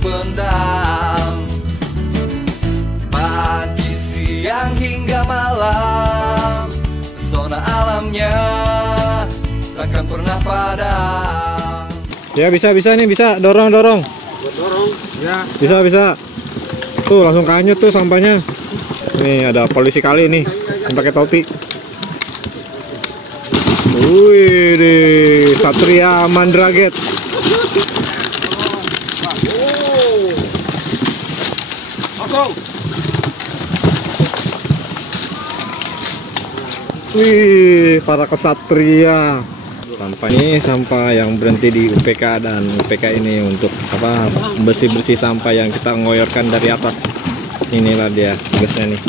pendam. Pagi, siang hingga malam, pesona alamnya takkan pernah padam. Ya bisa nih, bisa dorong. Dorong ya. Bisa. Tuh langsung kanyut tuh sampahnya. Nih ada polisi kali nih yang pakai topi. Wih, Satria Mandraget. Wih, para kesatria. Sampah ini sampah yang berhenti di UPK, dan UPK ini untuk apa, bersih-bersih sampah yang kita ngoyorkan dari atas. Inilah dia tugasnya nih.